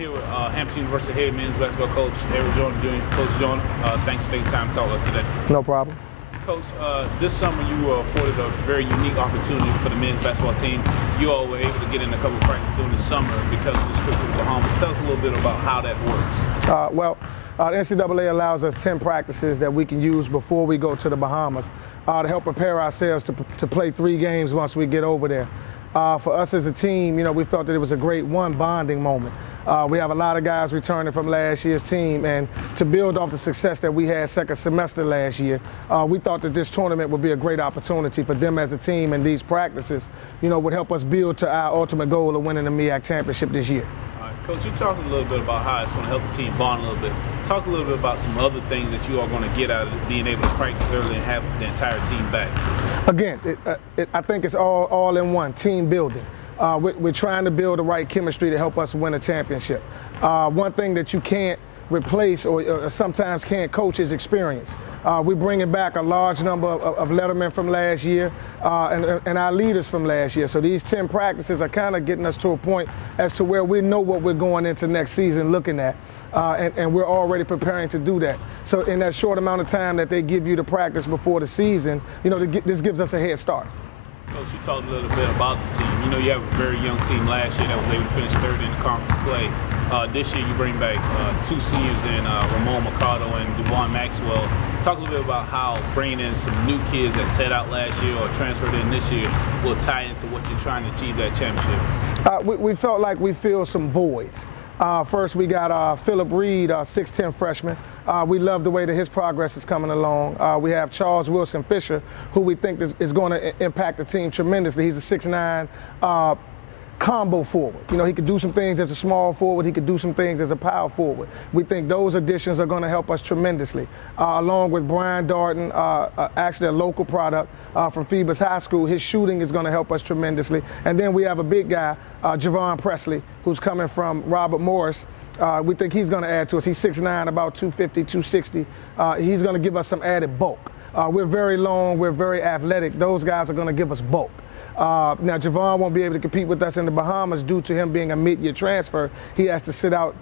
here with Hampton University head men's basketball coach Edward Joyner Jr. Coach Joyner, thanks for taking time to talk to us today. No problem. Coach, this summer you were afforded a very unique opportunity for the men's basketball team. You all were able to get in a couple of practices during the summer because of this trip to the Bahamas. Tell us a little bit about how that works. The NCAA allows us 10 practices that we can use before we go to the Bahamas to help prepare ourselves to play 3 games once we get over there. For us as a team, we felt that it was a great bonding moment. We have a lot of guys returning from last year's team, and to build off the success that we had second semester last year, we thought that this tournament would be a great opportunity for them as a team, and these practices, would help us build to our ultimate goal of winning the MEAC championship this year. Coach, you talked a little bit about how it's going to help the team bond a little bit. Talk a little bit about some other things that you are going to get out of being able to practice early and have the entire team back. Again, I think it's all in one, team building. We're trying to build the right chemistry to help us win a championship. One thing that you can't replace or sometimes can't coach is experience. We're bringing back a large number of lettermen from last year and our leaders from last year. So these 10 practices are kind of getting us to a point as to where we know what we're going into next season looking at. And we're already preparing to do that. So in that short amount of time that they give you to practice before the season, this gives us a head start. Coach, you talked a little bit about the team. You have a very young team last year that was able to finish 3rd in the conference play. This year you bring back 2 seniors in Ramon Mercado and Devon Maxwell. Talk a little bit about how bringing in some new kids that set out last year or transferred in this year will tie into what you're trying to achieve that championship. We felt like we filled some voids. First, we got Philip Reed, 6'10" freshman. We love the way that his progress is coming along. We have Charles Wilson Fisher, who we think is going to impact the team tremendously. He's a 6'9" combo forward. He could do some things as a small forward. He could do some things as a power forward. We think those additions are going to help us tremendously. Along with Brian Darton, actually a local product from Phoebus High School, his shooting is going to help us tremendously. And then we have a big guy, Javon Presley, who's coming from Robert Morris. We think he's going to add to us. He's 6'9", about 250, 260. He's going to give us some added bulk. We're very long, we're very athletic. Those guys are going to give us bulk. Now, Javon won't be able to compete with us in the Bahamas due to him being a mid-year transfer. He has to sit out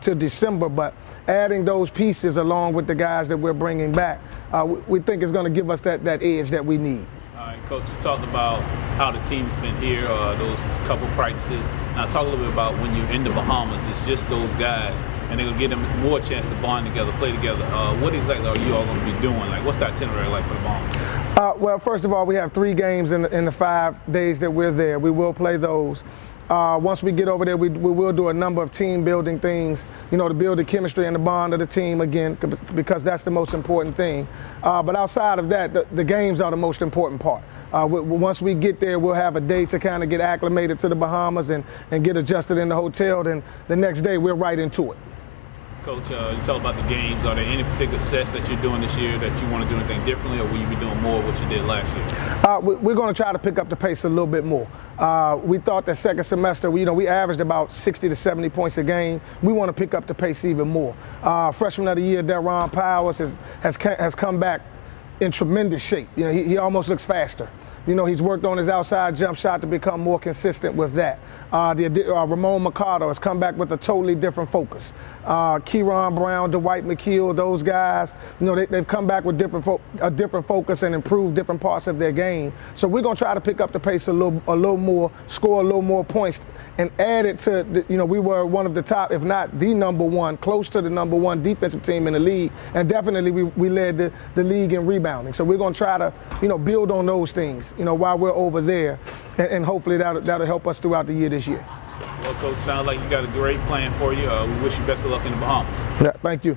till December, but adding those pieces along with the guys that we're bringing back, we think is going to give us that edge that we need. All right, Coach, you talked about how the team's been here, those couple practices. Now, talk a little bit about when you're in the Bahamas, it's just those guys, and they're going to get them more chance to bond together, play together. What exactly are you all going to be doing? Like, what's that itinerary like for the Bahamas? Well, first of all, we have 3 games in the 5 days that we're there. We will play those. Once we get over there, we will do a number of team building things, to build the chemistry and the bond of the team again, because that's the most important thing. But outside of that, the games are the most important part. Once we get there, we'll have a day to kind of get acclimated to the Bahamas and get adjusted in the hotel. Then the next day, we're right into it. Coach, you talk about the games. Are there any particular sets that you're doing this year that you want to do anything differently, or will you be doing more of what you did last year? We're going to try to pick up the pace a little bit more. We thought that second semester, we averaged about 60 to 70 points a game. We want to pick up the pace even more. Freshman of the year, Deron Powers has come back in tremendous shape. He almost looks faster. He's worked on his outside jump shot to become more consistent with that. Ramon Mercado has come back with a totally different focus. Kieron Brown, Dwight McKeel, those guys, they've come back with a different focus and improved different parts of their game. So we're going to try to pick up the pace a little more, score a little more points, and add it to, we were one of the top, if not the #1, close to the #1 defensive team in the league, and definitely we led the league in rebounding. So we're going to try to, build on those things, while we're over there, and hopefully that'll help us throughout the year this year. Well, Coach, sounds like you got a great plan for you. We wish you best of luck in the Bahamas. Yeah, thank you.